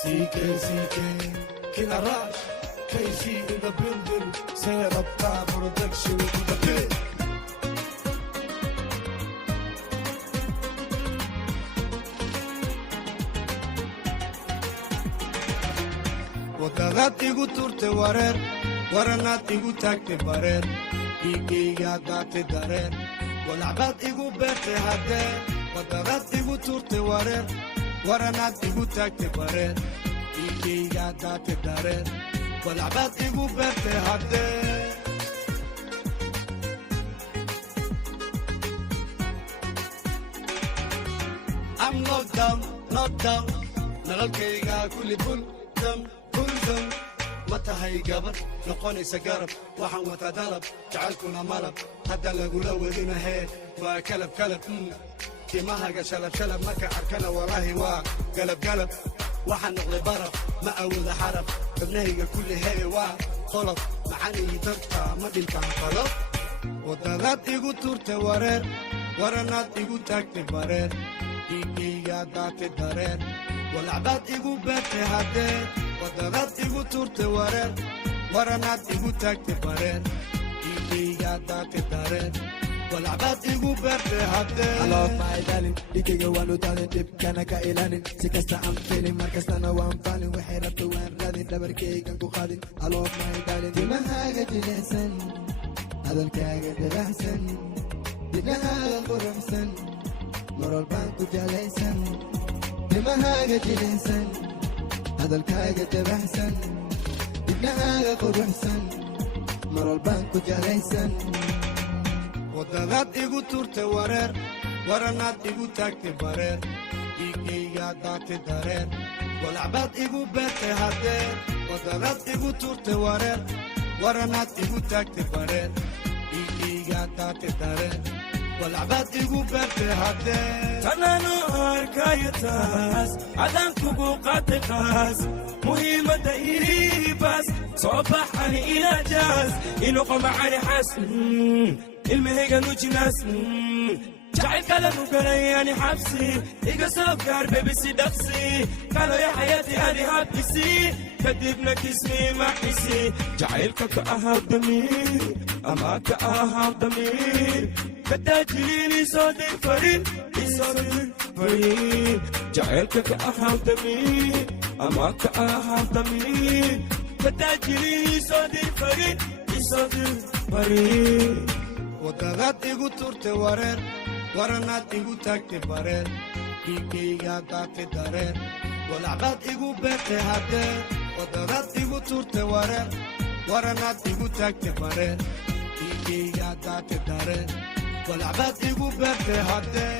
CK, Killer Rush, KG in the building, set up top production to the pit. wadadaad igu turte wareer waranaad igu taagte bareer dhiigaygaa daate dareer walacbaad igu beerte haddee wadadaad igu turte wareer waranaad igu taagte bareer dhiigaygaa daate dareer walacbaad igu beerte haddee I'm knocked down nalalkaygaa kulli bul dam buldam ma tahay gabar noqonaysa garab waxaan wata dalab jacaylkuna malab hadda lagula wadinahee waa kalab timahaga shalab marka arkana walaahi waa galab waxaan noqday baraf ma awooda xaraf xubnahayga kulli hee waa qolob macanii darta ma dhintaan qalob wadadaad igu turte wareer waranaad igu taagte bareer dhiigaygaa daate dareer walacbaad igu beerte haddee wadadaad igu turte wareer waranaad igu taagte bareer dhiigaygaa daate dareer walacbaad igu beerte haddee dhiigayga waanu daadin dhibkana ka ilaalin si kasta aan filin mar kastana waan faalin waxay rabta waan raadin dhabarkaygan ku qaadin timahaaga jilicsan hadalkaaga dabacsan dibnahaaga quruxsan marwal baan ku jeclaysan timahaaga jilicsan hadalkaaga dabacsan dibnahaaga quruxsan marwal baan ku jeclaysan wadadaad igu turte wareer waranaad igu taagte bareer dhiigaygaa daate dareer walacbaad igu beerte haddee wadadaad igu turte wareer waranaad igu taagte bareer dhiigaygaa daate dareer walacbaad igu beerte haddee tananu arkaya taas adaan kugu qaatay qaas muhiimadda iibas soo baxani ilaa jaas inoqo macani xaas ilmahayga nujinaas jacaylkaadanu galayani xabsi iga soo gaar bebisi dhaqsi kaloya xayaati ani habisi kadibna kismii maxisi jacaylka ka ahaa damiir ama ka ahaa damiir kadaajiliin isoo dir farin jacaylka ka ahaa damiir ama ka ahaa damiir kadaajiliin isoo dir farin wadadaad igu turte wareer waranaad igu taagte bareer dhiigaygaa daate dareer walacbaad igu beerte haddee wadadaad igu turte wareer waranaad igu taagte bareer dhiigaygaa daate dareer walacbaad igu beerte haddee